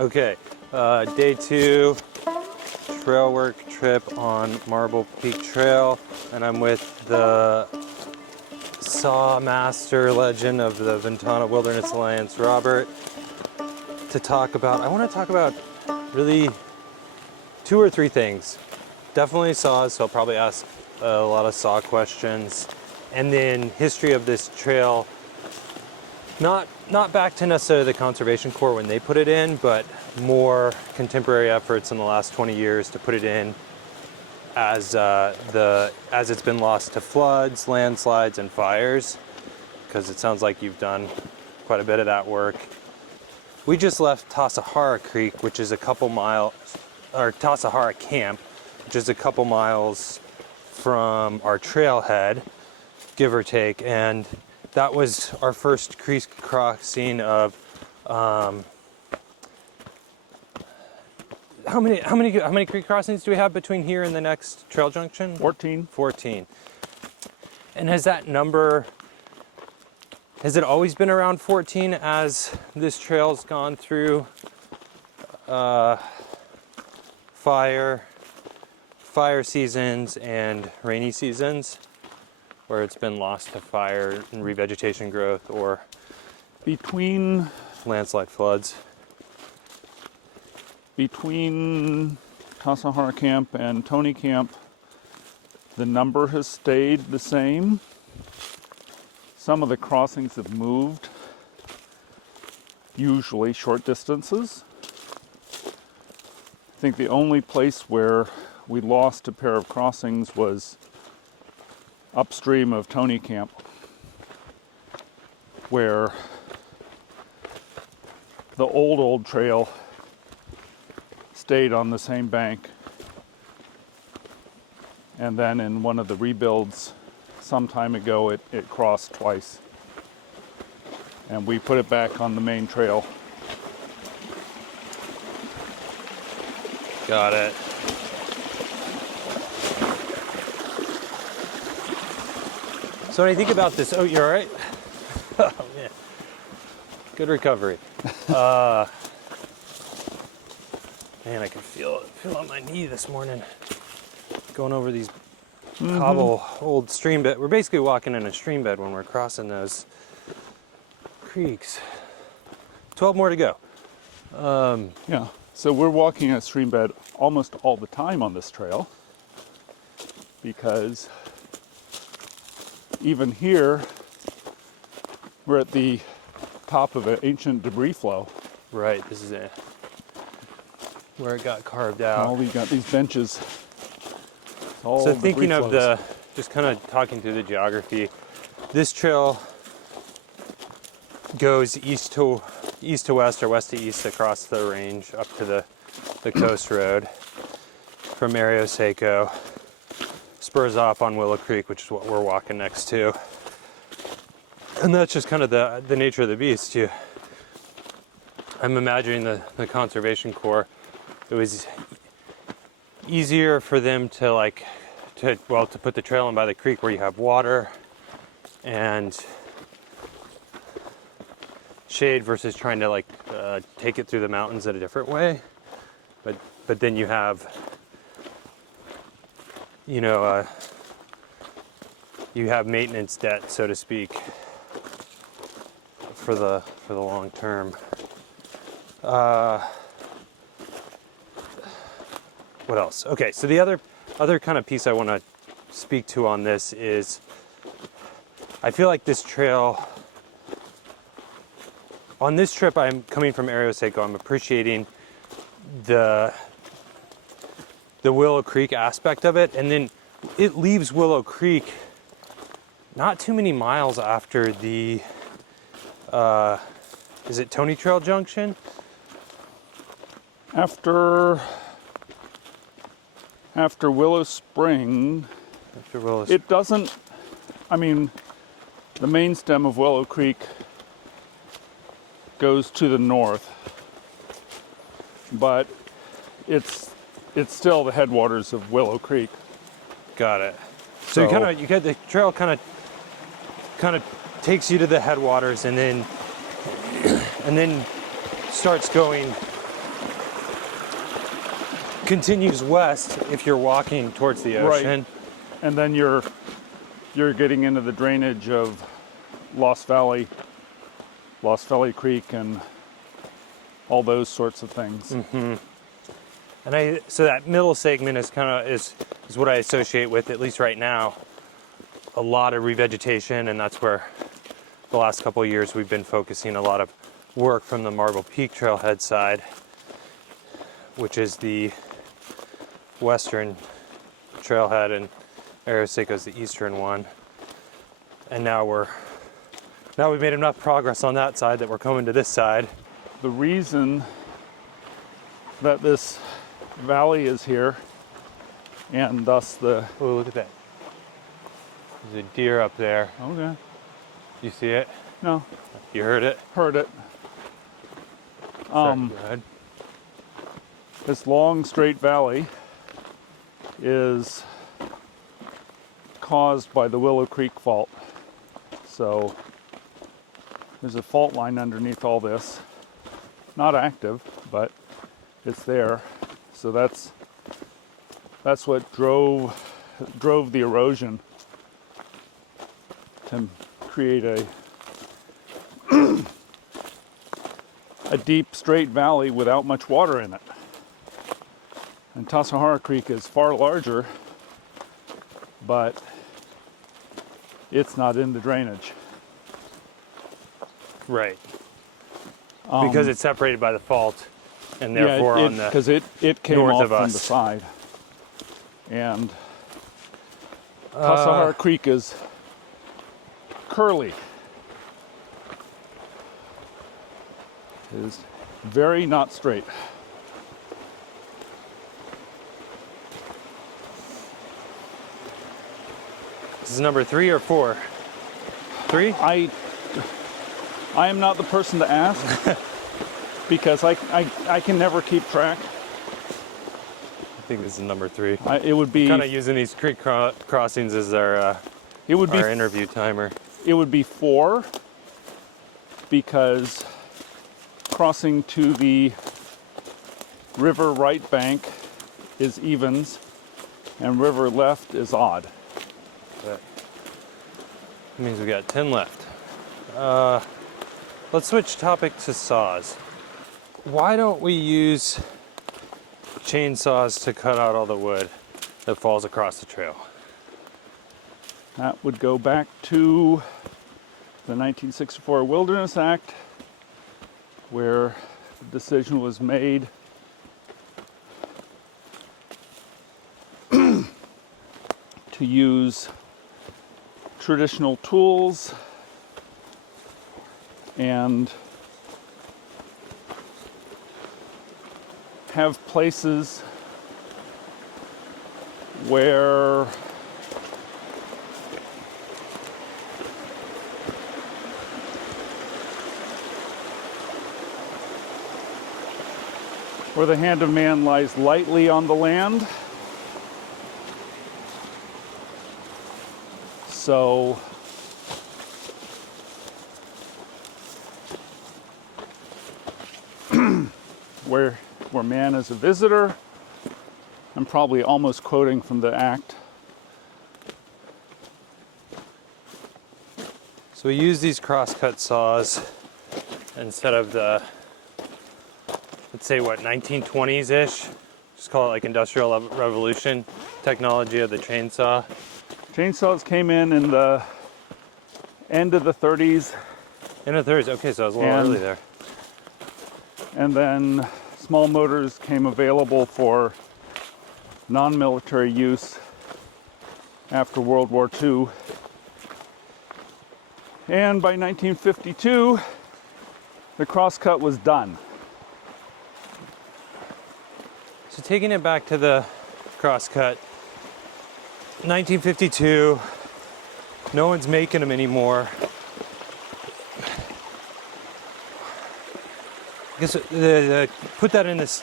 Okay, day 2, trail work trip on Marble Peak Trail, and I'm with the saw master legend of the Ventana Wilderness Alliance, Robert, I want to talk about really 2 or 3 things. Definitely saws, so I'll probably ask a lot of saw questions, and then history of this trail. Not back to necessarily the Conservation Corps when they put it in, but more contemporary efforts in the last 20 years to put it in as it's been lost to floods, landslides, and fires, because it sounds like you've done quite a bit of that work. We just left Tasahara Creek, which is a couple miles, or Tasahara Camp, which is a couple miles from our trailhead, give or take, and that was our first creek crossing of how many creek crossings do we have between here and the next trail junction? 14. 14. And has that number, has it always been around 14 as this trail's gone through fire seasons and rainy seasons, where it's been lost to fire and revegetation growth or Between landslide floods? Tasahara Camp and Tony Camp, the number has stayed the same. Some of the crossings have moved, usually short distances. I think the only place where we lost a pair of crossings was upstream of Tony Camp, where the old trail stayed on the same bank, and then in one of the rebuilds some time ago it crossed twice, and we put it back on the main trail. Got it. So when I think about this, oh, you're all right? Oh, man. Good recovery. Man, I can feel it on my knee this morning. Going over these cobble old stream bed. We're basically walking in a stream bed when we're crossing those creeks. 12 more to go. Yeah, so we're walking a stream bed almost all the time on this trail, because even here, we're at the top of an ancient debris flow. Right, this is it. Where it got carved out. All we've got these benches. So thinking of just kind of talking through the geography, this trail goes east to west or west to east across the range up to the coast road from Arroyo Seco. Spurs off on Willow Creek, which is what we're walking next to. And that's just kind of the nature of the beast. I'm imagining the Conservation Corps, it was easier for them to put the trail in by the creek where you have water and shade versus trying to take it through the mountains in a different way. But then you have you have maintenance debt, so to speak, for the long term. What else? Okay, so the other kind of piece I want to speak to on this is, I feel like this trail, on this trip I'm coming from Arroyo Seco, I'm appreciating the Willow Creek aspect of it, and then it leaves Willow Creek not too many miles after the is it Tony Trail Junction? After Willow Spring, it doesn't, the main stem of Willow Creek goes to the north, but it's still the headwaters of Willow Creek. Got it. So you get the trail kind of takes you to the headwaters, and then starts going continues west if you're walking towards the Right. ocean. And then you're getting into the drainage of Lost Valley Creek, and all those sorts of things. And so that middle segment is is what I associate with, at least right now, a lot of revegetation, and that's where the last couple of years we've been focusing a lot of work from the Marble Peak Trailhead side, which is the western trailhead, and Arroseco is the eastern one. And now we've made enough progress on that side that we're coming to this side. The reason that this valley is here, and thus the... Oh, look at that. There's a deer up there. Okay. You see it? No. You heard it? Heard it. Sorry, go ahead. This long straight valley is caused by the Willow Creek Fault. So there's a fault line underneath all this. Not active, but it's there. So that's what drove the erosion to create a deep straight valley without much water in it. And Tasahara Creek is far larger, but it's not in the drainage. Right. Because it's separated by the fault, and therefore on the because it came north off of from us. the side. And Tasahara Creek is curly. It is very not straight. This is number 3 or 4? 3? I am not the person to ask because I can never keep track. I think this is number 3. It would be Kind of using these creek crossings as our interview timer. It would be 4 because crossing to the river right bank is evens and river left is odd. That means we got 10 left. Let's switch topic to saws. Why don't we use chainsaws to cut out all the wood that falls across the trail? That would go back to the 1964 Wilderness Act, where the decision was made to use traditional tools and have places where the hand of man lies lightly on the land. So where man is a visitor, I'm probably almost quoting from the act. So we use these crosscut saws instead of the, let's say what, 1920s-ish? Just call it like Industrial Revolution technology of the chainsaw. Chainsaws came in the end of the 30s. In the 30s, okay, so I was a little early there. And then small motors came available for non-military use after World War II. And by 1952, the crosscut was done. So taking it back to the crosscut, 1952, no one's making them anymore. I guess put that in this,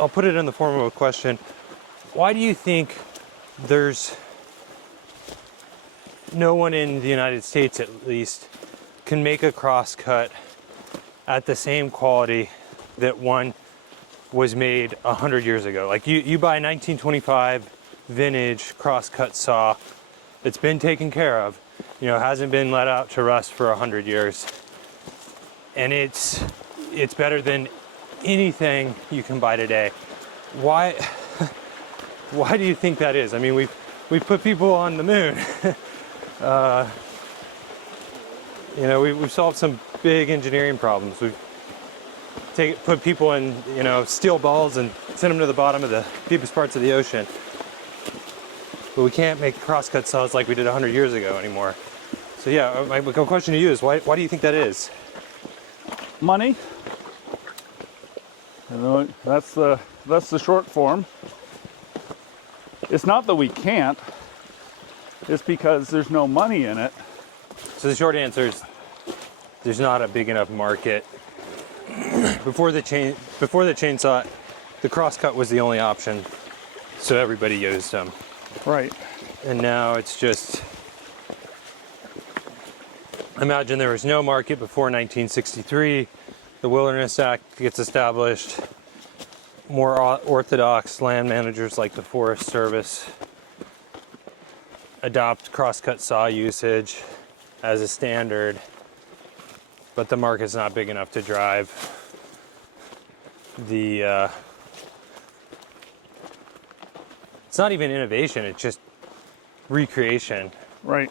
I'll put it in the form of a question. Why do you think there's no one in the United States, at least, can make a crosscut at the same quality that one was made 100 years ago. Like you buy a 1925 vintage crosscut saw, it's been taken care of, you know, hasn't been let out to rust for 100 years. And it's better than anything you can buy today. Why do you think that is? I mean, we've put people on the moon. You know, we've solved some big engineering problems. We've put people in, you know, steel balls and sent them to the bottom of the deepest parts of the ocean. But we can't make crosscut saws like we did 100 years ago anymore. So yeah, my question to you is, why do you think that is? Money. You know, that's the short form. It's not that we can't. It's because there's no money in it. So the short answer is there's not a big enough market. Before the chainsaw, the crosscut was the only option, so everybody used them. Right. And now it's just, imagine there was no market before 1963. The Wilderness Act gets established. More orthodox land managers like the Forest Service adopt crosscut saw usage as a standard, but the market's not big enough to drive the it's not even innovation, it's just recreation. Right.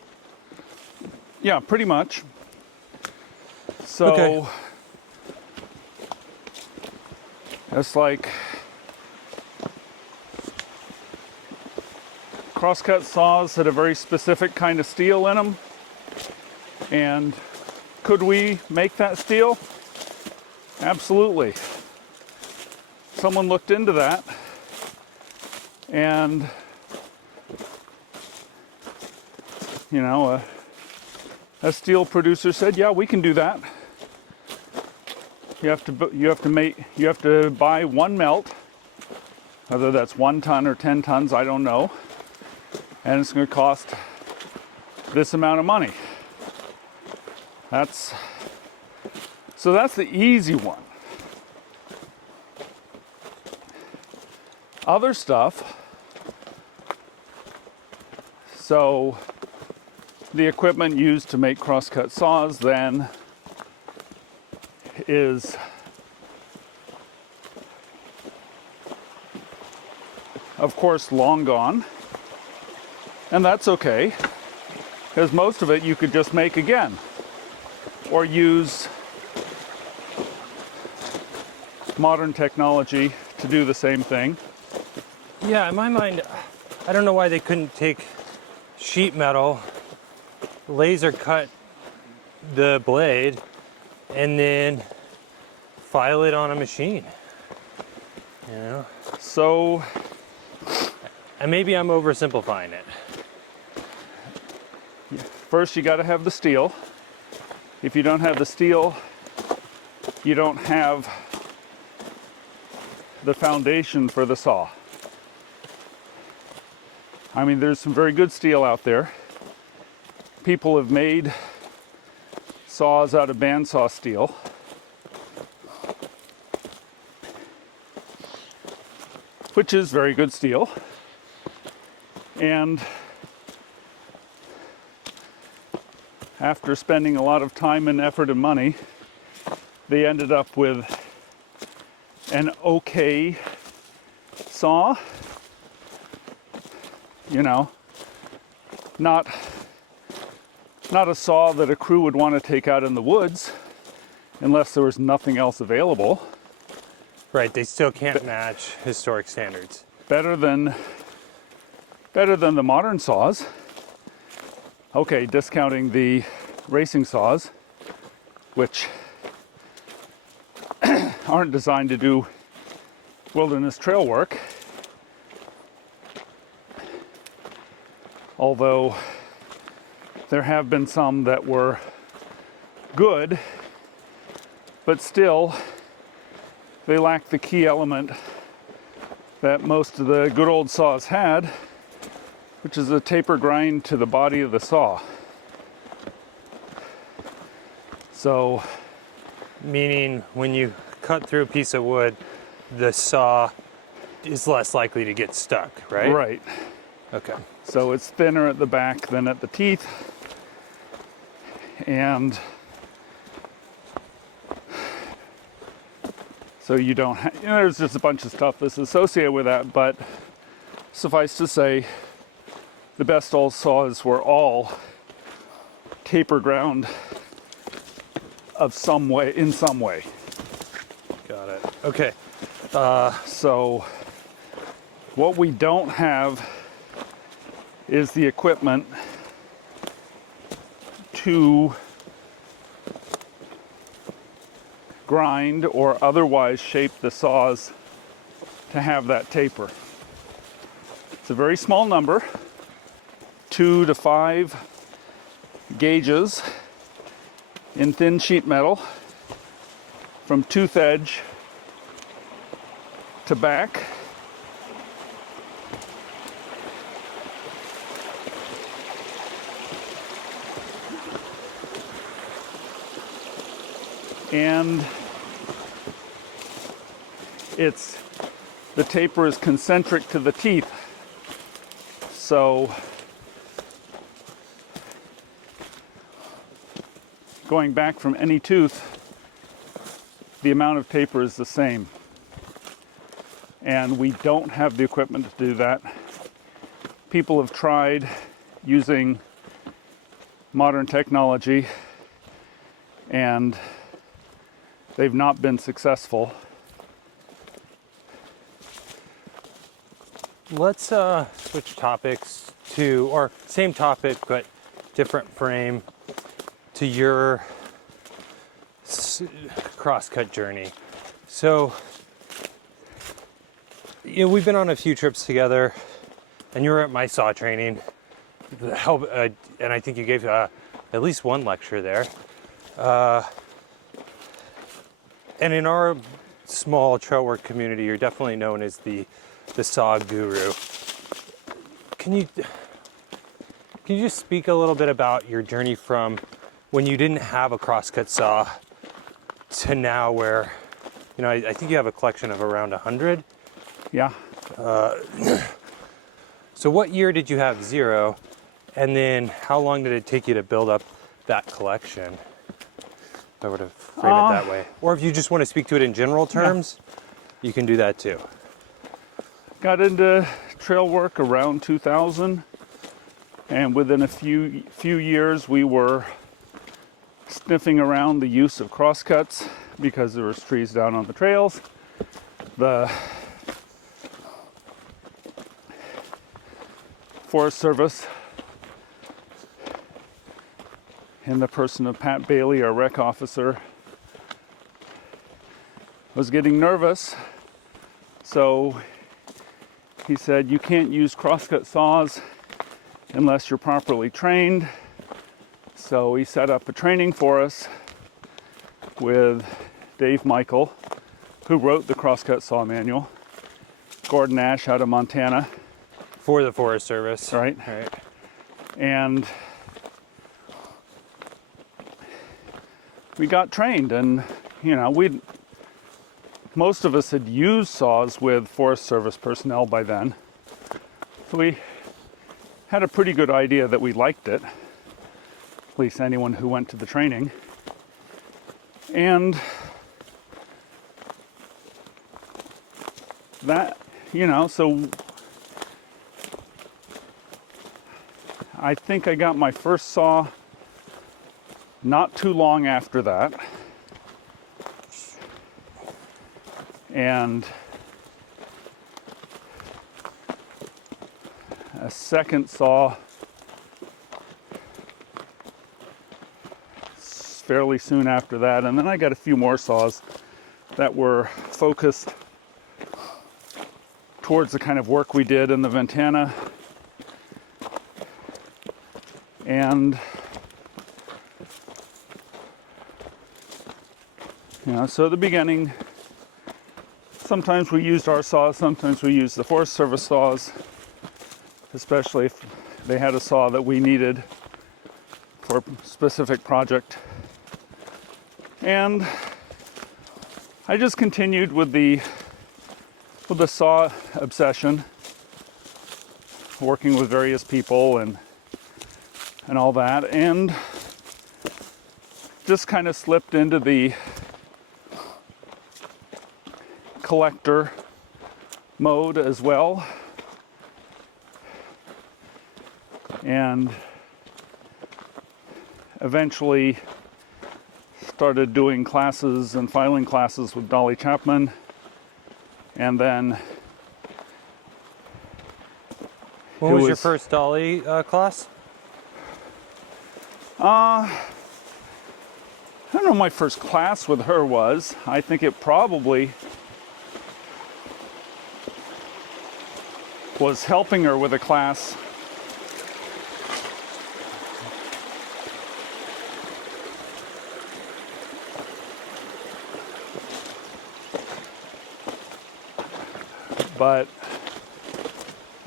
Yeah, pretty much. So Okay. it's like crosscut saws had a very specific kind of steel in them. And could we make that steel? Absolutely. Someone looked into that, and you know, a steel producer said, "Yeah, we can do that. You have to buy one melt, whether that's 1 ton or 10 tons, I don't know, and it's going to cost this amount of money." That's the easy one. Other stuff, so the equipment used to make crosscut saws then is of course long gone, and that's okay, because most of it you could just make again or use modern technology to do the same thing. Yeah, in my mind, I don't know why they couldn't take sheet metal, laser cut the blade, and then file it on a machine. You know? So, And maybe I'm oversimplifying it. first you got to have the steel. If you don't have the steel, you don't have the foundation for the saw. I mean, there's some very good steel out there. People have made saws out of bandsaw steel. Which is very good steel. And after spending a lot of time and effort and money, they ended up with an okay saw. You know, not a saw that a crew would want to take out in the woods unless there was nothing else available. Right, they still can't match historic standards. Better than the modern saws. Okay, discounting the racing saws, which aren't designed to do wilderness trail work. Although there have been some that were good, but still they lack the key element that most of the good old saws had, which is a taper grind to the body of the saw. So, Meaning when you cut through a piece of wood, the saw is less likely to get stuck, right? Right. Okay. So it's thinner at the back than at the teeth. And so you don't there's just a bunch of stuff that's associated with that, but suffice to say, the best old saws were all taper ground of some way, in some way. Got it. Okay. So what we don't have is the equipment to grind or otherwise shape the saws to have that taper. It's a very small number, 2 to 5 gauges in thin sheet metal from tooth edge to back. And the taper is concentric to the teeth. So going back from any tooth, the amount of taper is the same. And we don't have the equipment to do that. People have tried using modern technology and they've not been successful. Let's switch topics to, or same topic but different frame, to your crosscut journey. So, we've been on a few trips together, and you were at my saw training. And I think you gave at least one lecture there. And in our small trail work community, you're definitely known as the saw guru. Can you just speak a little bit about your journey from when you didn't have a crosscut saw to now where, I think you have a collection of around 100? Yeah. So what year did you have 0? And then how long did it take you to build up that collection? If I were to frame it that way. Or if you just want to speak to it in general terms, you can do that too. Got into trail work around 2000, and within a few years we were sniffing around the use of crosscuts because there was trees down on the trails. The Forest Service, in the person of Pat Bailey, our rec officer, was getting nervous, so he said, you can't use crosscut saws unless you're properly trained. So he set up a training for us with Dave Michael, who wrote the crosscut saw manual, Gordon Ash out of Montana. For the Forest Service. Right. And we got trained, and most of us had used saws with Forest Service personnel by then. So we had a pretty good idea that we liked it, at least anyone who went to the training. And that, so I think I got my first saw not too long after that. And a second saw fairly soon after that. And then I got a few more saws that were focused towards the kind of work we did in the Ventana. And so at the beginning, sometimes we used our saws, sometimes we used the Forest Service saws, especially if they had a saw that we needed for a specific project. And I just continued with the with the saw obsession, working with various people and all that, and just kind of slipped into the collector mode as well. And eventually started doing classes and filing classes with Dolly Chapman. And then when was your first Dolly class? I don't know what my first class with her was. I think it probably was helping her with a class. But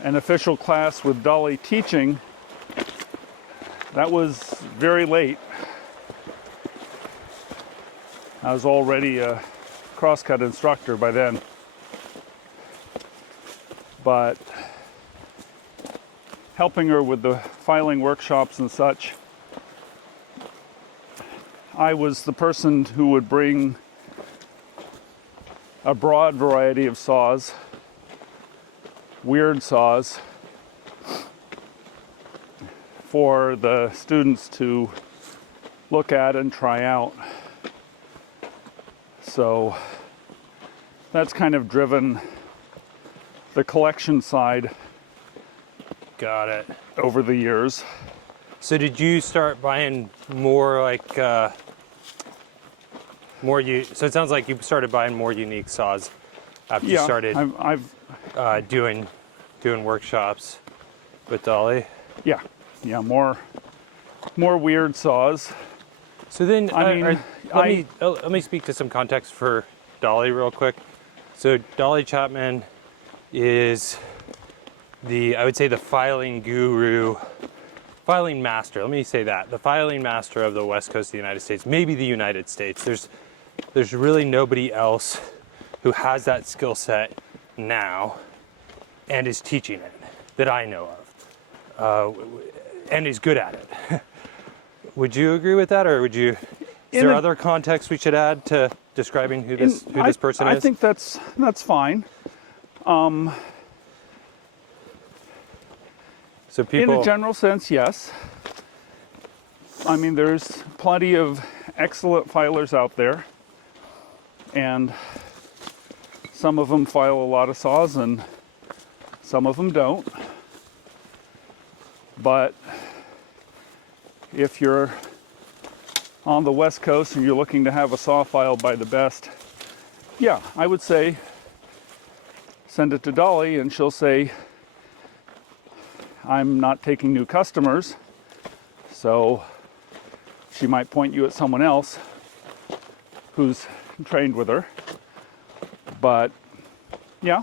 an official class with Dolly teaching, that was very late. I was already a Crosscut instructor by then. But helping her with the filing workshops and such, I was the person who would bring a broad variety of saws, weird saws, for the students to look at and try out. So that's kind of driven the collection side. Got it. Over the years. So did you start buying more like so it sounds like you started buying more unique saws after you started doing workshops with Dolly. Yeah, more weird saws. So then, let me speak to some context for Dolly real quick. So Dolly Chapman is I would say the filing guru, filing master. Let me say that, the filing master of the West Coast of the United States, maybe the United States. There's really nobody else who has that skill set now and is teaching it that I know of, and is good at it. Would you agree with that, or is there other context we should add to describing who this person is? I think that's fine. So people, in a general sense, yes. I mean, there's plenty of excellent filers out there, and some of them file a lot of saws and some of them don't. But if you're on the West Coast and you're looking to have a saw filed by the best, yeah, I would say send it to Dolly, and she'll say, I'm not taking new customers, so she might point you at someone else who's trained with her. But yeah,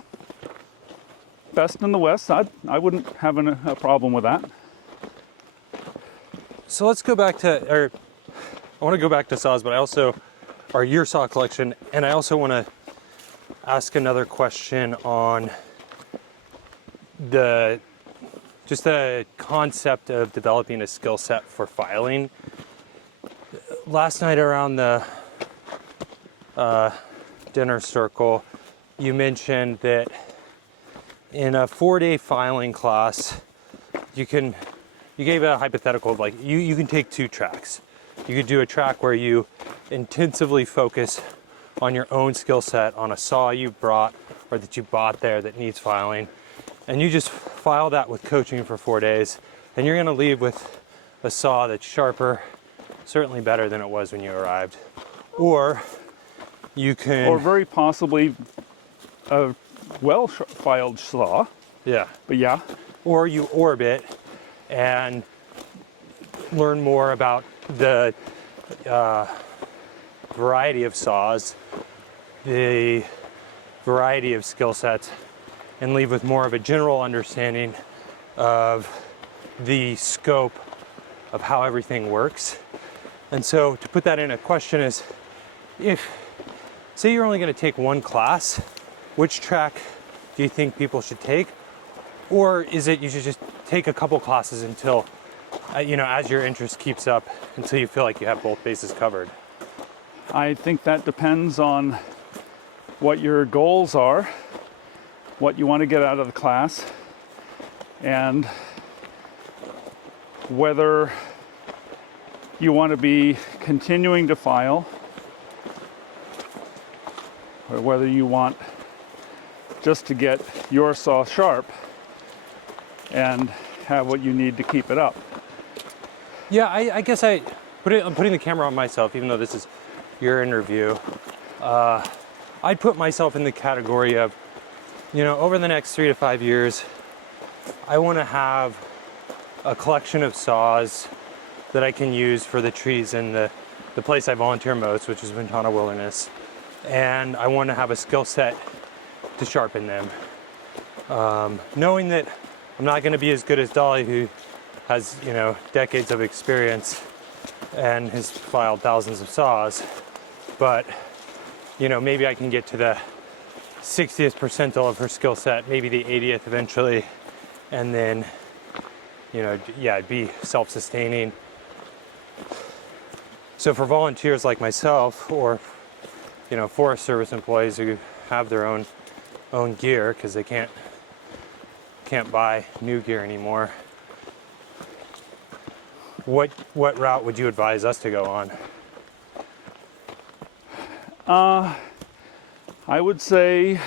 best in the West, I wouldn't have a problem with that. So let's go back to, I want to go back to saws, but your saw collection, and I also want to ask another question on the concept of developing a skill set for filing. Last night around the dinner circle, you mentioned that in a 4-day filing class, you gave a hypothetical of like, you can take 2 tracks. You could do a track where you intensively focus on your own skill set, on a saw you brought or that you bought there that needs filing, and you just file that with coaching for 4 days, and you're gonna leave with a saw that's sharper, certainly better than it was when you arrived. Or you can... Or very possibly a well-filed saw. Yeah. But yeah. Or you orbit and learn more about the variety of saws, the variety of skill sets, and leave with more of a general understanding of the scope of how everything works. And so to put that in a question is, say you're only going to take 1 class, which track do you think people should take? Or is it you should just take a couple classes until, as your interest keeps up, until you feel like you have both bases covered? I think that depends on what your goals are, what you want to get out of the class, and whether you want to be continuing to file or whether you want just to get your saw sharp and have what you need to keep it up. Yeah, I guess I'm putting the camera on myself, even though this is your interview. I'd put myself in the category of, over the next 3 to 5 years, I want to have a collection of saws that I can use for the trees in the place I volunteer most, which is Ventana Wilderness. And I want to have a skill set to sharpen them. Knowing that I'm not going to be as good as Dolly, who has, decades of experience and has filed thousands of saws, but, maybe I can get to the 60th percentile of her skill set, maybe the 80th eventually, and then, be self-sustaining. So for volunteers like myself, or, Forest Service employees who have their own gear because they can't buy new gear anymore, what route would you advise us to go on? I would say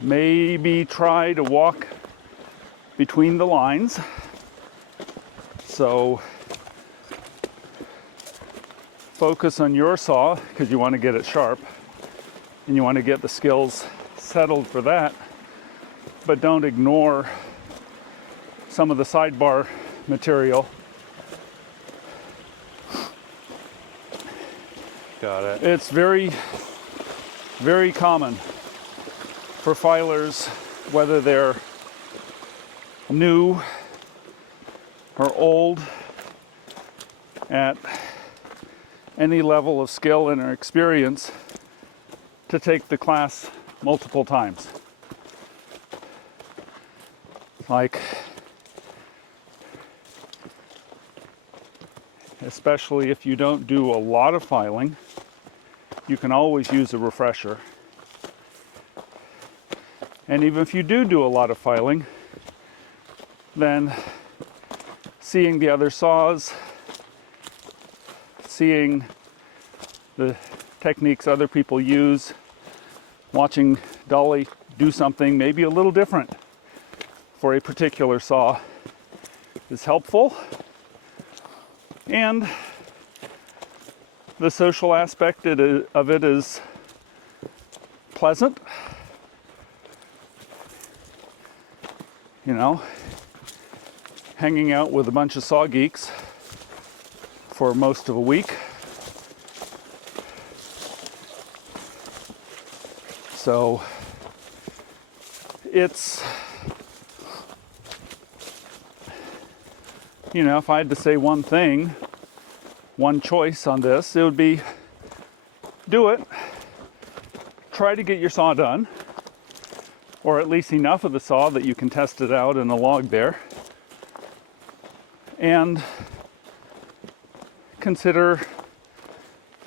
maybe try to walk between the lines. So focus on your saw because you want to get it sharp and you want to get the skills settled for that, but don't ignore some of the sidebar material. Got it. It's very, very common for filers, whether they're new or old, at any level of skill and experience, to take the class multiple times. Like, especially if you don't do a lot of filing, you can always use a refresher. And even if you do a lot of filing, then seeing the other saws, seeing the techniques other people use, watching Dolly do something maybe a little different for a particular saw is helpful. And the social aspect of it is pleasant. Hanging out with a bunch of saw geeks for most of a week. So it's, if I had to say one thing, one choice on this, it would be do it. Try to get your saw done, or at least enough of the saw that you can test it out in a log there. And consider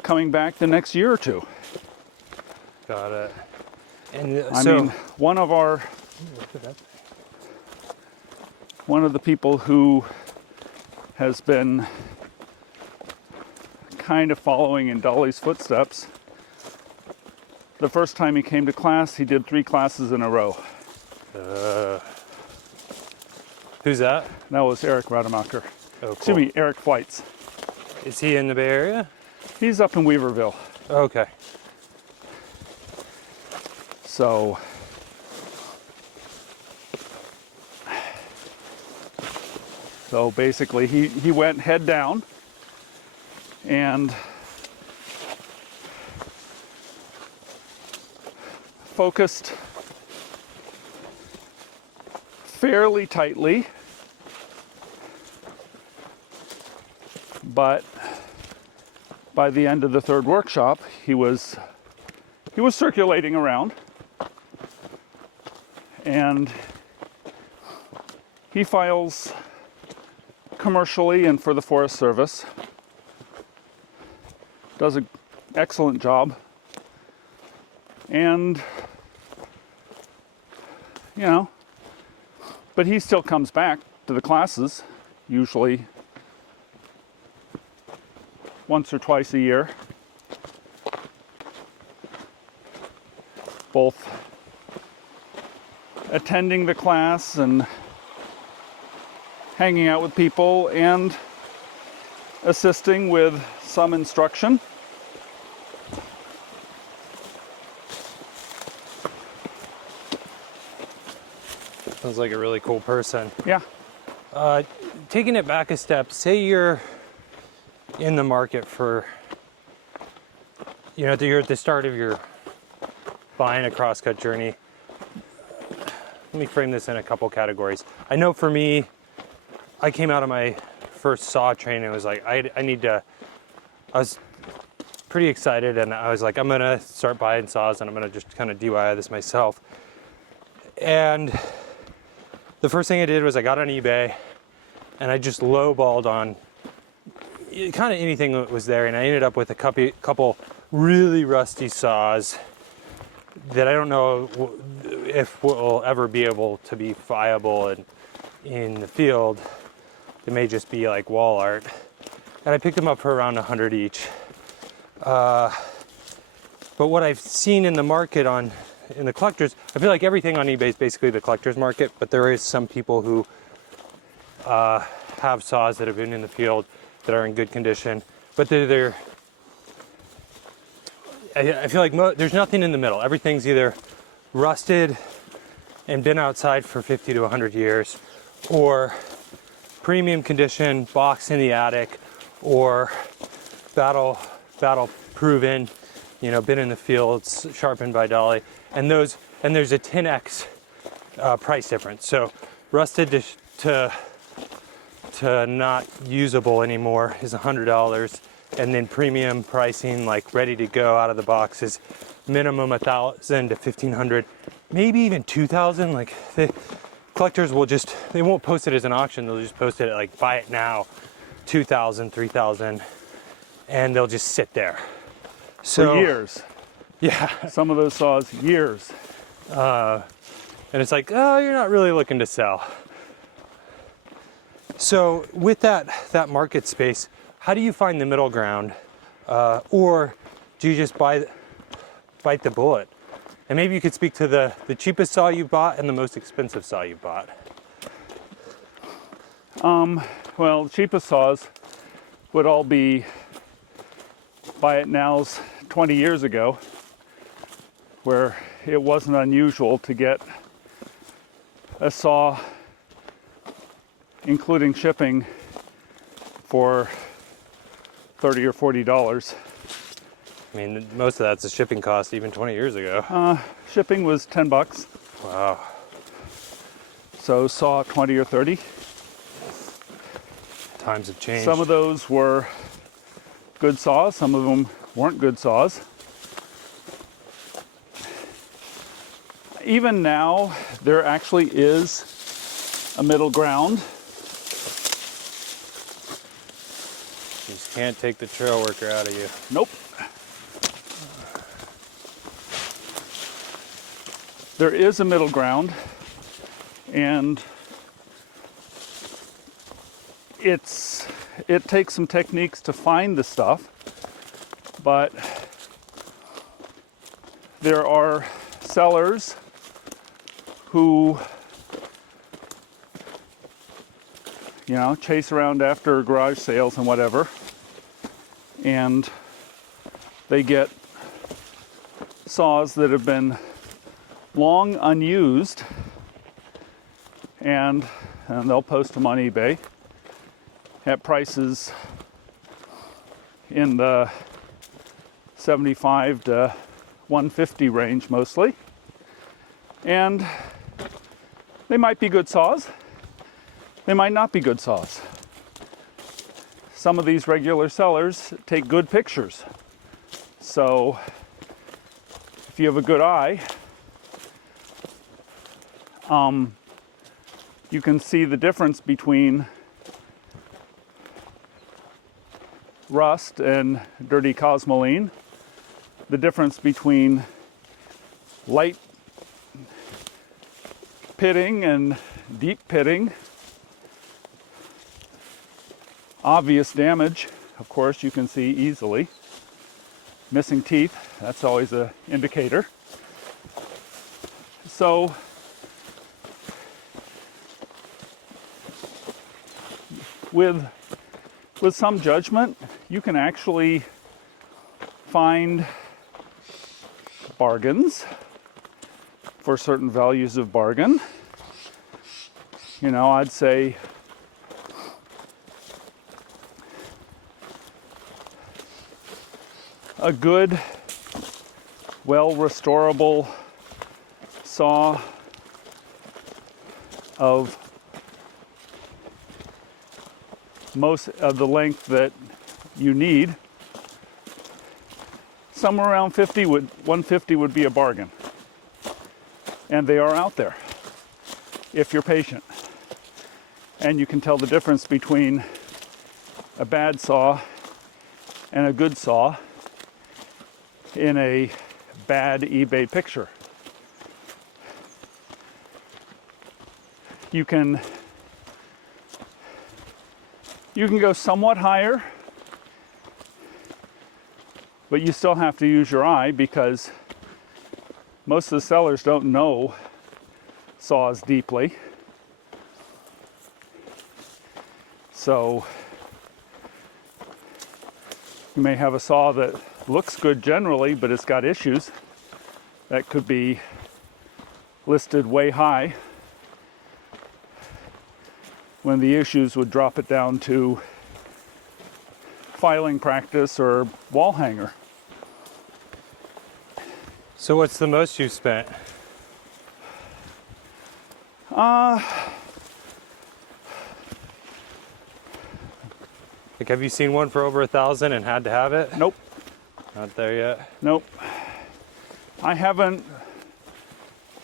coming back the next year or two. Got it. And I mean, one of the people who has been kind of following in Dolly's footsteps, the first time he came to class, he did 3 classes in a row. Who's that? That was Eric Rademacher. Oh, cool. Excuse me, Eric Flights. Is he in the Bay Area? He's up in Weaverville. Okay. So basically he went head down and focused fairly tightly, but by the end of the third workshop, he was circulating around, and he files commercially and for the Forest Service. Does an excellent job. And, you know, but he still comes back to the classes, usually once or twice a year. Both attending the class and hanging out with people and assisting with some instruction. Sounds like a really cool person. Yeah. Taking it back a step, say you're in the market for, you know, you're at the start of your buying a crosscut journey. Let me frame this in a couple categories. I know for me, I came out of my first saw training and was like, I was pretty excited, and I was like, I'm gonna start buying saws and I'm gonna just kind of DIY this myself. And the first thing I did was I got on eBay and I just lowballed on kind of anything that was there, and I ended up with a couple really rusty saws that I don't know if will ever be able to be viable in the field. They may just be like wall art. And I picked them up for around 100 each. But what I've seen in the market in the collectors, I feel like everything on eBay is basically the collector's market, but there is some people who have saws that have been in the field that are in good condition, but I feel like there's nothing in the middle. Everything's either rusted and been outside for 50 to 100 years, or premium condition, box in the attic, or battle proven, you know, been in the fields, sharpened by Dolly, and there's a 10x price difference. So rusted to not usable anymore is $100, and then premium pricing, like ready to go out of the box, is minimum $1,000 to $1,500, maybe even $2,000. Like the collectors they won't post it as an auction. They'll just post it at like buy it now, $2,000, $3,000, and they'll just sit there. So for years. Yeah. Some of those saws, years. And it's like, oh, you're not really looking to sell. So with that market space, how do you find the middle ground? Or do you just bite the bullet? And maybe you could speak to the cheapest saw you bought and the most expensive saw you bought. Well, the cheapest saws would all be buy it nows 20 years ago, where it wasn't unusual to get a saw, including shipping, for $30 or $40. I mean, most of that's a shipping cost even 20 years ago. Shipping was $10. Wow. So saw 20 or 30. Times have changed. Some of those were good saws, some of them weren't good saws. Even now, there actually is a middle ground. You just can't take the trail worker out of you. Nope. There is a middle ground, and it takes some techniques to find the stuff, but there are sellers who, you know, chase around after garage sales and whatever, and they get saws that have been long unused, and they'll post them on eBay at prices in the $75 to $150 range mostly. And they might be good saws, they might not be good saws. some of these regular sellers take good pictures. So if you have a good eye, you can see the difference between rust and dirty cosmoline, the difference between light pitting and deep pitting, obvious damage, of course, you can see easily. Missing teeth, that's always an indicator. So with some judgment, you can actually find bargains for certain values of bargain. You know, I'd say a good, well-restorable saw of most of the length that you need, somewhere around 150 would be a bargain. And they are out there if you're patient. And you can tell the difference between a bad saw and a good saw in a bad eBay picture. You can go somewhat higher, but you still have to use your eye because most of the sellers don't know saws deeply. So you may have a saw that looks good generally, but it's got issues that could be listed way high, when the issues would drop it down to filing practice or wall hanger. So what's the most you've spent? Like, have you seen one for over 1,000 and had to have it? Nope. Not there yet? Nope. I haven't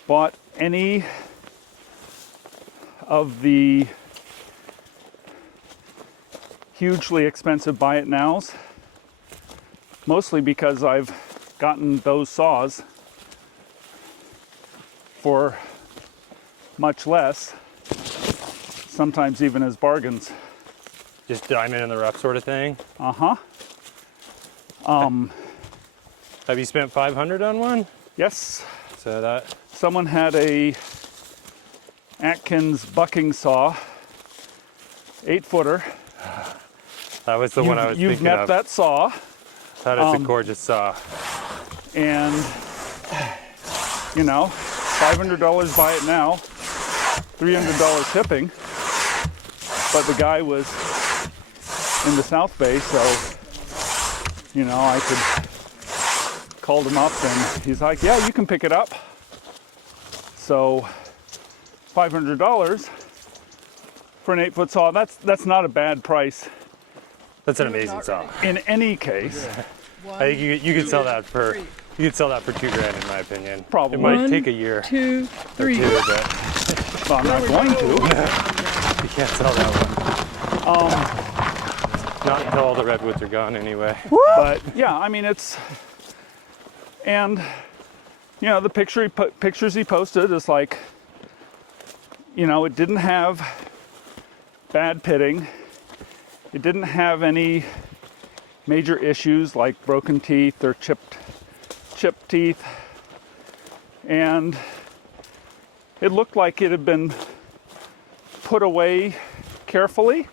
bought any of the hugely expensive buy it nows, mostly because I've gotten those saws for much less, sometimes even as bargains. Just diamond in the rough sort of thing? Uh-huh. Have you spent 500 on one? Yes. So that... Someone had a Atkins bucking saw, 8-footer. That was the one I was thinking of. You've met that saw. That is a gorgeous saw. And, you know, $500 buy it now, $300 tipping. But the guy was in the South Bay, so, you know, I called him up and he's like, yeah, you can pick it up. So $500 for an 8-foot saw, that's not a bad price. That's an amazing saw. In any case. Yeah. I think you could sell that for $2,000 in my opinion. Probably. It might take a year. 2, 3. Or two, but Well, I'm not going to. you can't sell that one. Not until all the redwoods are gone anyway. But yeah, I mean and you know, the pictures he posted is like, you know, it didn't have bad pitting. It didn't have any major issues like broken teeth or chipped teeth. And it looked like it had been put away carefully,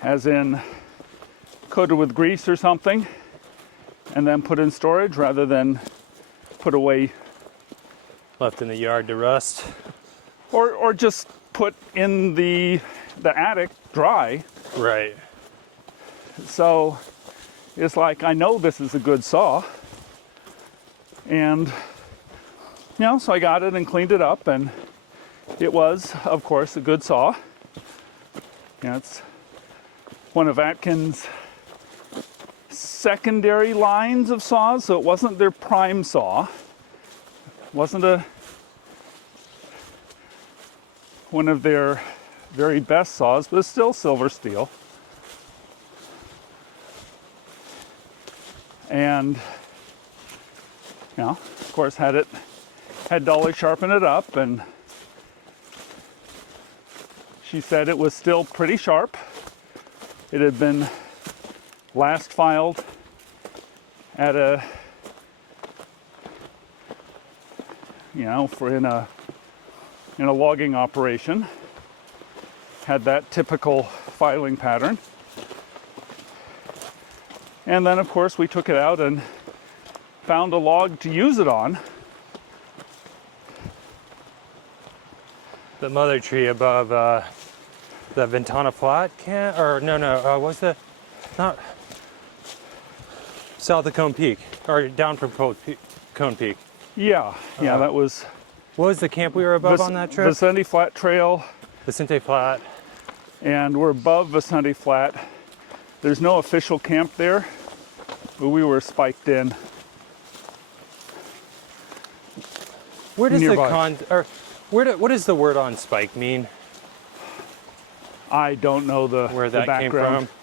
as in coated with grease or something, and then put in storage rather than put away. Left in the yard to rust. Or just put in the attic dry. Right. So it's like, I know this is a good saw. And, you know, so I got it and cleaned it up, and it was, of course, a good saw. it's one of Atkins' secondary lines of saws, so it wasn't their prime saw. It wasn't one of their very best saws, but it's still silver steel. And, of course, had Dolly sharpen it up, and she said it was still pretty sharp. It had been last filed at in a logging operation. Had that typical filing pattern. And then, of course, we took it out and found a log to use it on. The mother tree above the Ventana flat what's the, not, south of Cone Peak, or down from Cone Peak. Yeah, that was... What was the camp we were above on that trip? Vicente Flat Trail. Vicente Flat. And we're above Vicente Flat. There's no official camp there, but we were spiked in. Where does nearby. What does the word on spike mean? I don't know where the that background. came from.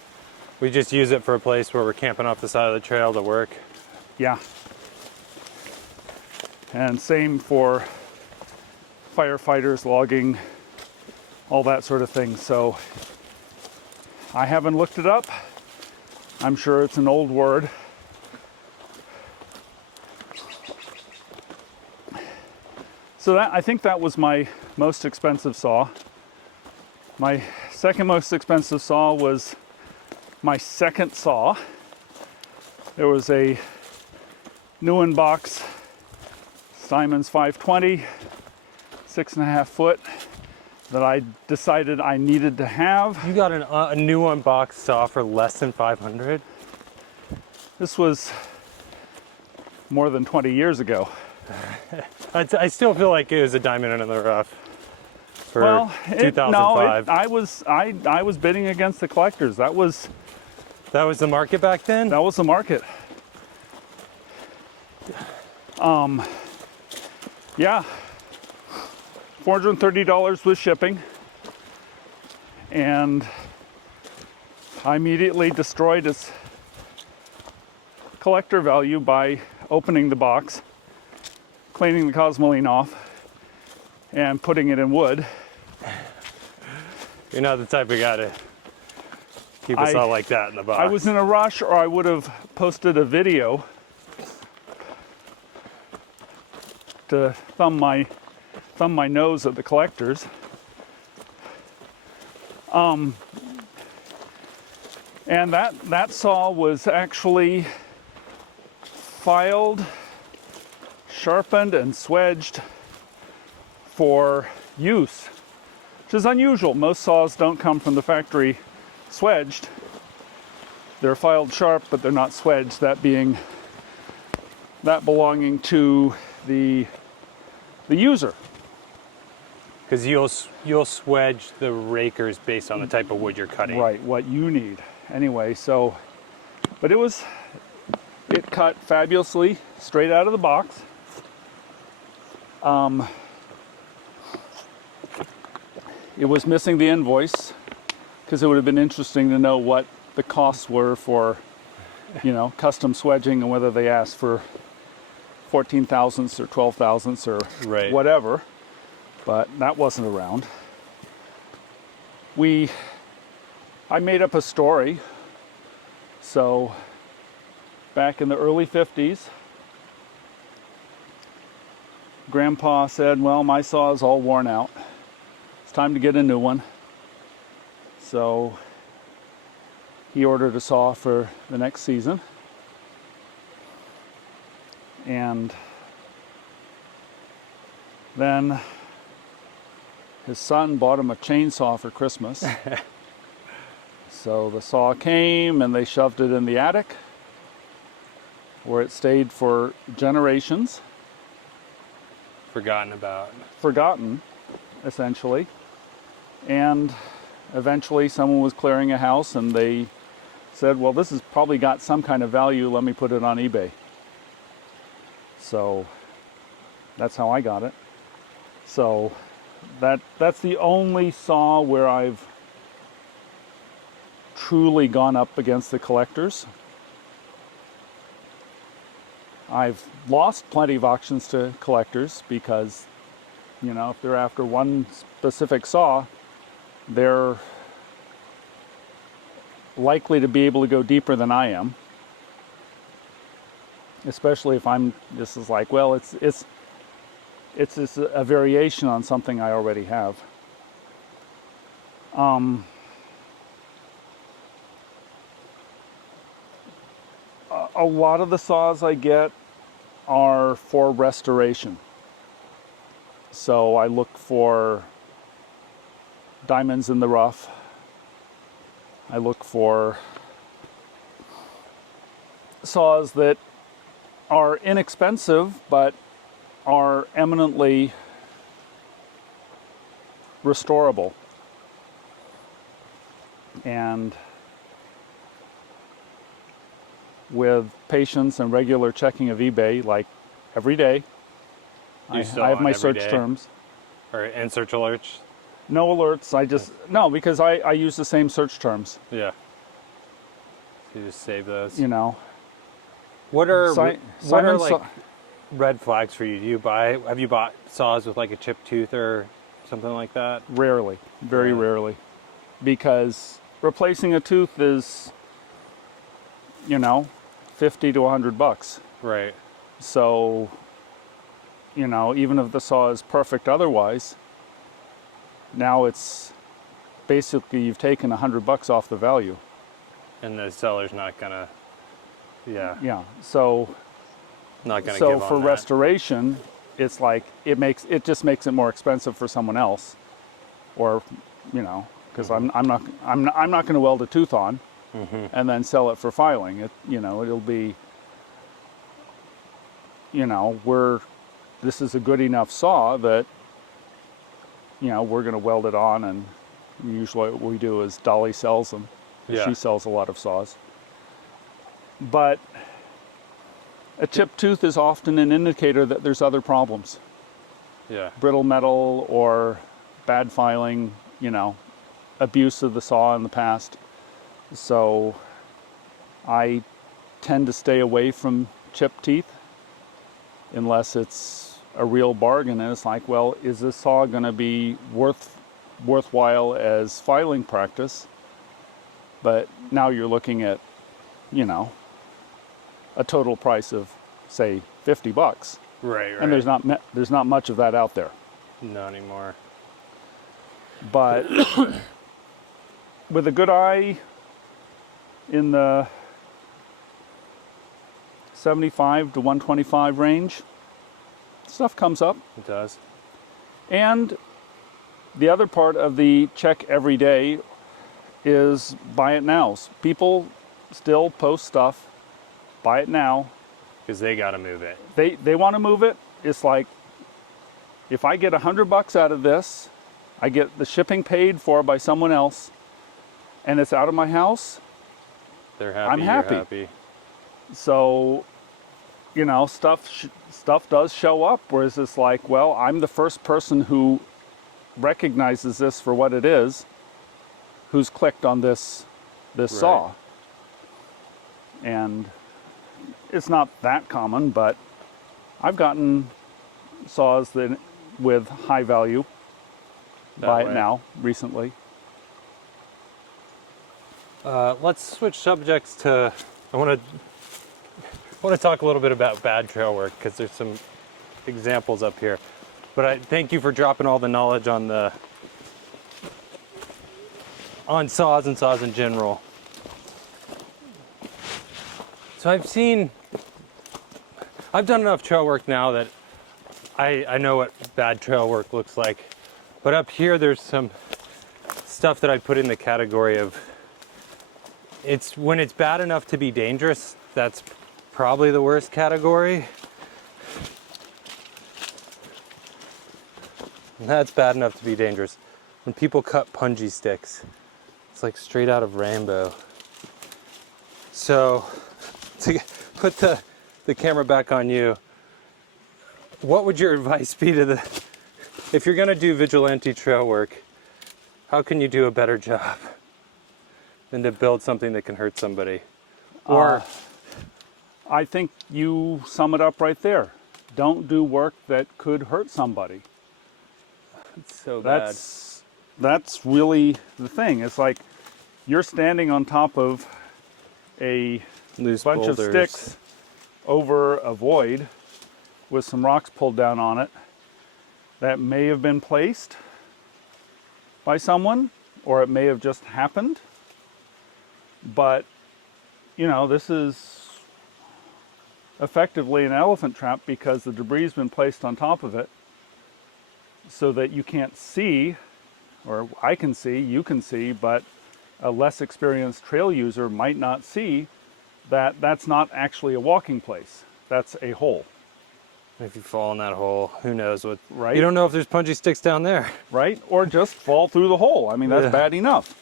We just use it for a place where we're camping off the side of the trail to work. Yeah. And same for firefighters, logging, all that sort of thing. So I haven't looked it up. I'm sure it's an old word. So I think that was my most expensive saw. My second most expensive saw was my second saw. There was a new box Simon's 520, 6.5 foot, that I decided I needed to have. You got a new unboxed saw for less than 500? This was more than 20 years ago. I still feel like it was a diamond in the rough for 2005. I was bidding against the collectors. That was the market back then? That was the market. Yeah. $430 with shipping. And I immediately destroyed its collector value by opening the box, cleaning the cosmoline off, and putting it in wood. You're not the type of guy to keep a saw like that in the box. I was in a rush, or I would have posted a video to thumb my nose at the collectors. And that saw was actually filed, sharpened, and swedged for use, which is unusual. Most saws don't come from the factory swedged. They're filed sharp, but they're not swedged, that belonging to the user. Because you'll swedge the rakers based on the type of wood you're cutting. Right, what you need. Anyway, so, but it cut fabulously straight out of the box. It was missing the invoice, because it would have been interesting to know what the costs were for, custom swedging, and whether they asked for 14 thousandths or 12 thousandths or whatever. But that wasn't around. I made up a story. So back in the early 50s, Grandpa said, well, my saw is all worn out. It's time to get a new one. So he ordered a saw for the next season. And then his son bought him a chainsaw for Christmas. So the saw came and they shoved it in the attic, where it stayed for generations. Forgotten about. Forgotten, essentially. And eventually someone was clearing a house and they said, well, this has probably got some kind of value, let me put it on eBay. So that's how I got it. So that's the only saw where I've truly gone up against the collectors. I've lost plenty of auctions to collectors because, you know, if they're after one specific saw, they're likely to be able to go deeper than I am. Especially if this is like, well, it's just a variation on something I already have. A lot of the saws I get are for restoration. So I look for diamonds in the rough. I look for saws that are inexpensive but are eminently restorable. And with patience and regular checking of eBay, like every day, I have my search terms. Or in search alerts? No alerts, no, because I use the same search terms. Yeah. So you just save those. You know. What are like red flags for you? Have you bought saws with like a chipped tooth or something like that? Rarely, very rarely. Because replacing a tooth is, you know, $50 to $100. Right. So, you know, even if the saw is perfect otherwise, now it's basically you've taken $100 off the value. And the seller's not gonna, Yeah. So, not gonna. So give on for that. restoration, it's like it just makes it more expensive for someone else, or, you know, because I'm not going to weld a tooth on, and then sell it for filing. It'll be, you know, this is a good enough saw that, you know, we're going to weld it on, and usually what we do is Dolly sells them. Yeah. She sells a lot of saws. But a chipped tooth is often an indicator that there's other problems. Yeah. Brittle metal or bad filing, you know, abuse of the saw in the past. So I tend to stay away from chipped teeth unless it's a real bargain. And it's like, well, is this saw going to be worthwhile as filing practice? But now you're looking at, you know, a total price of, say, $50. Right. And there's not much of that out there. Not anymore. But with a good eye in the 75 to 125 range, stuff comes up. It does. And the other part of the check every day is buy it nows. People still post stuff, buy it now. Because they got to move it. They want to move it. It's like, if I get $100 out of this, I get the shipping paid for by someone else, and it's out of my house, They're happy. I'm happy. You're happy. So, you know, stuff does show up, whereas it's like, well, I'm the first person who recognizes this for what it is, who's clicked on this saw. And it's not that common, but I've gotten saws that with high value, buy it now, recently. Let's switch subjects to. I want to talk a little bit about bad trail work because there's some examples up here. But I thank you for dropping all the knowledge on saws and saws in general. So I've done enough trail work now that I know what bad trail work looks like. But up here there's some stuff that I put in the category of when it's bad enough to be dangerous. That's probably the worst category. That's bad enough to be dangerous. when people cut punji sticks. It's like straight out of Rambo. So, to put the camera back on you, what would your advice be to if you're gonna do vigilante trail work, how can you do a better job than to build something that can hurt somebody? Or I think you sum it up right there. Don't do work that could hurt somebody. it's so bad. That's really the thing. It's like you're standing on top of a Loose bunch boulders. of sticks over a void with some rocks pulled down on it that may have been placed by someone, or it may have just happened. But, you know, this is effectively an elephant trap because the debris has been placed on top of it so that you can't see, or I can see, you can see, but a less experienced trail user might not see that that's not actually a walking place. That's a hole. If you fall in that hole, who knows what? Right. You don't know if there's punji sticks down there. Right? Or just fall through the hole. I mean, that's Yeah. bad enough.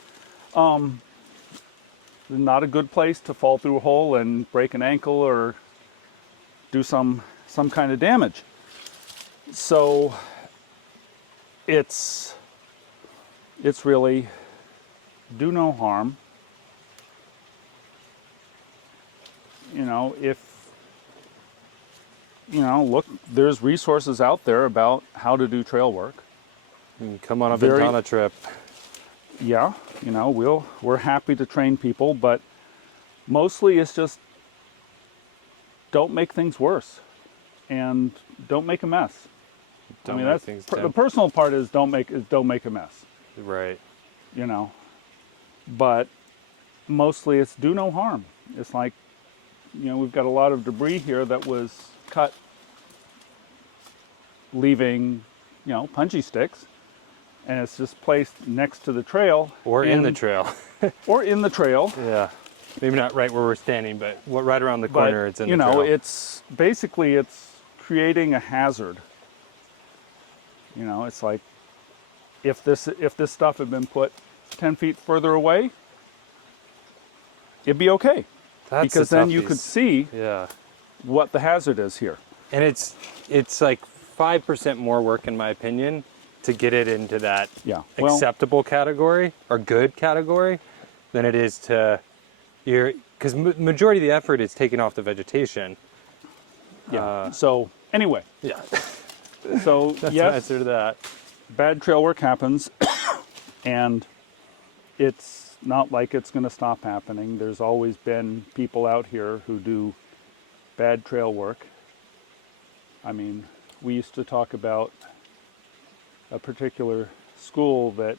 Not a good place to fall through a hole and break an ankle or do some kind of damage. So it's really do no harm. You know, look, there's resources out there about how to do trail work. You can come on a Very- Ventana trip. Yeah, you know, we're happy to train people, but mostly it's just don't make things worse and don't make a mess. Don't I mean, make that's things the personal part is don't make a mess, Right. you know. But mostly it's do no harm. It's like, you know, we've got a lot of debris here that was cut leaving, you know, punji sticks, and it's just placed next to the trail. Or in the and- trail. Or in the trail. Yeah. Maybe not right where we're standing, but right around the But, corner, it's in you the know, trail. it's basically it's creating a hazard. You know, it's like if this stuff had been put 10 feet further away, it'd be okay. That's Because the then you toughies. could see Yeah. what the hazard is here. And it's like 5% more work, in my opinion, to get it into that Yeah. Well, acceptable category or good category than it is to because majority of the effort is taking off the vegetation. yeah. So anyway, Yeah. so That's the yes, answer to that. bad trail work happens, and it's not like it's going to stop happening. There's always been people out here who do bad trail work. I mean, we used to talk about a particular school that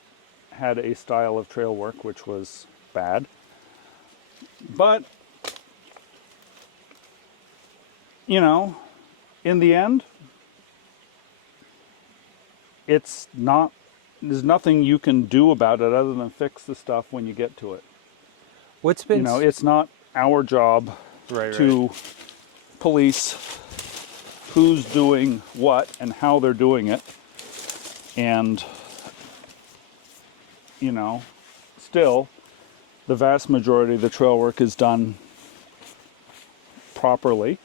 had a style of trail work which was bad. But, you know, in the end, there's nothing you can do about it other than fix the stuff when you get to it. What's been You know, it's not our job right, to police who's doing what and how they're doing it. And, you know, still, the vast majority of the trail work is done properly,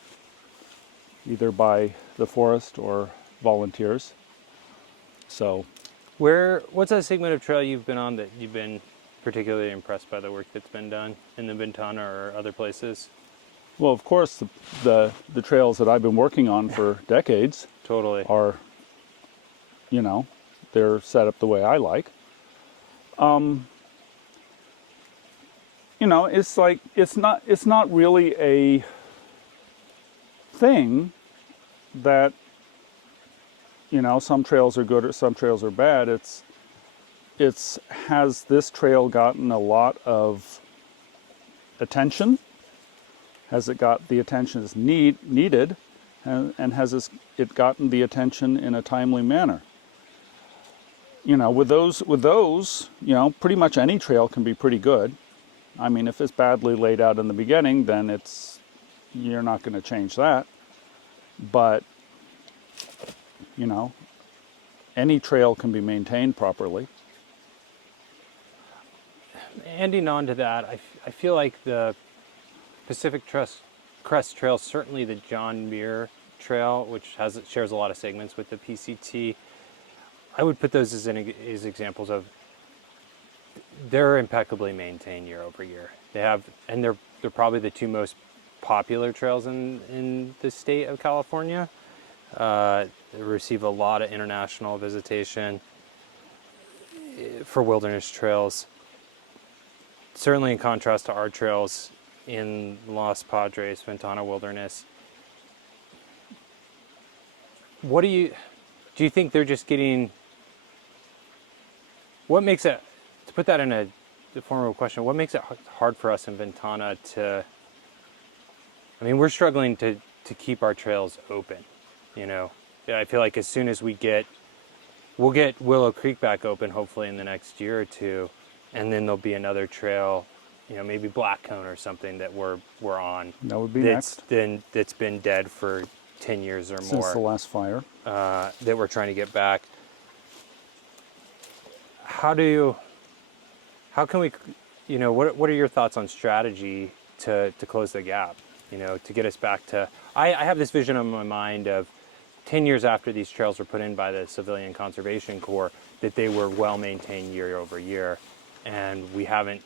either by the forest or volunteers. So, What's that segment of trail you've been on that you've been particularly impressed by the work that's been done in the Ventana or other places? well, of course, the trails that I've been working on for decades Totally. are, you know, they're set up the way I like. You know, it's like it's not really a thing that, you know, some trails are good or some trails are bad. Has this trail gotten a lot of attention? Has it got the attention it's needed? And has it gotten the attention in a timely manner? You know, with those, you know, pretty much any trail can be pretty good. I mean, if it's badly laid out in the beginning, then you're not going to change that. But, you know, any trail can be maintained properly. ending on to that, I feel like the Pacific Crest Trail, certainly the John Muir Trail, which shares a lot of segments with the PCT, I would put those as examples of they're impeccably maintained year over year. They're probably the two most popular trails in the state of California. They receive a lot of international visitation for wilderness trails. Certainly in contrast to our trails in Los Padres, Ventana Wilderness. Do you think they're just getting, what makes it, to put that in the form of a question, what makes it hard for us in Ventana we're struggling to keep our trails open, you know? Yeah, I feel like as soon as we'll get Willow Creek back open, hopefully in the next year or two, and then there'll be another trail, you know, maybe Blackcone or something that we're on. That would be next. That's been dead for 10 years or more. Since the last fire. That we're trying to get back. How can we, you know, what are your thoughts on strategy to close the gap, you know, to get us back to, I have this vision in my mind of 10 years after these trails were put in by the Civilian Conservation Corps, that they were well maintained year over year, and we haven't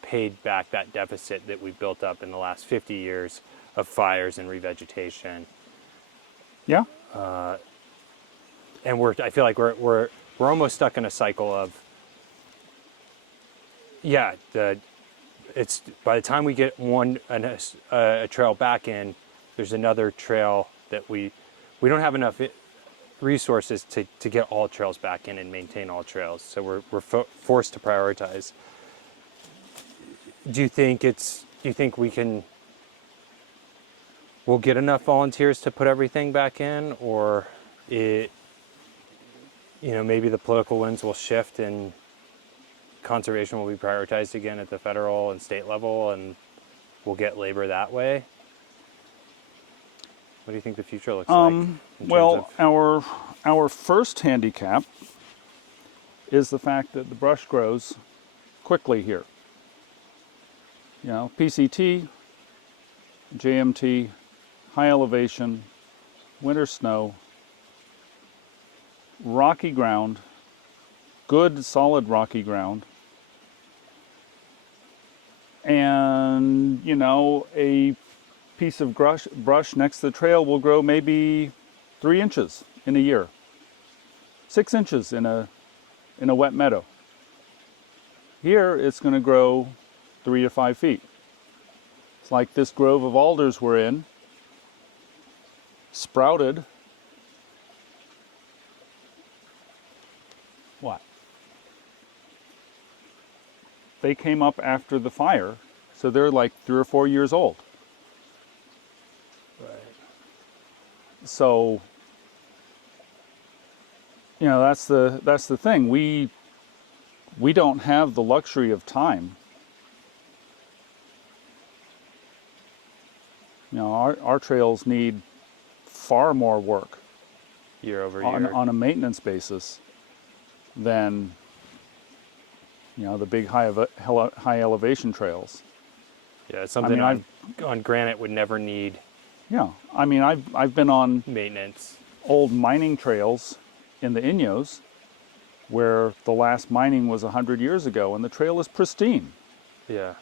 paid back that deficit that we built up in the last 50 years of fires and revegetation. Yeah. And I feel like we're almost stuck in a cycle of, it's by the time we get a trail back in, there's another trail that we don't have enough resources to get all trails back in and maintain all trails. So we're forced to prioritize. Do you think we'll get enough volunteers to put everything back in, or maybe the political winds will shift and conservation will be prioritized again at the federal and state level, and we'll get labor that way? What do you think the future looks like? Well, our first handicap is the fact that the brush grows quickly here. You know, PCT, JMT, high elevation, winter snow, rocky ground, good solid rocky ground, and, you know, a piece of brush next to the trail will grow maybe 3 inches in a year, 6 inches in a wet meadow. Here it's going to grow 3 to 5 feet. It's like this grove of alders we're in sprouted. What? They came up after the fire, so they're like 3 or 4 years old. Right. So, you know, that's the thing. We don't have the luxury of time. You know, our trails need far more work year over year on a maintenance basis than, you know, the big high elevation trails. Yeah, it's something on granite would never need. Yeah, I mean, I've been on maintenance. Old mining trails in the Inyos where the last mining was 100 years ago and the trail is pristine. Yeah.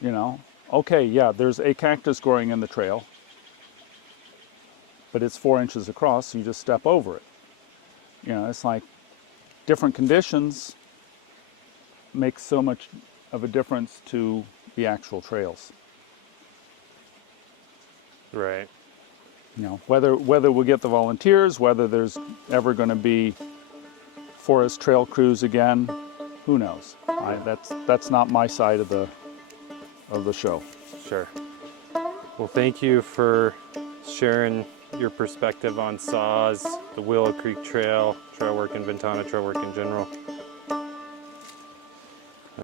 You know, okay, yeah, there's a cactus growing in the trail, but it's 4 inches across, so you just step over it. You know, it's like different conditions make so much of a difference to the actual trails. Right. You know, whether we'll get the volunteers, whether there's ever going to be forest trail crews again, who knows? That's not my side of the show. Sure. Well, thank you for sharing your perspective on saws, the Willow Creek Trail work in Ventana, trail work in general.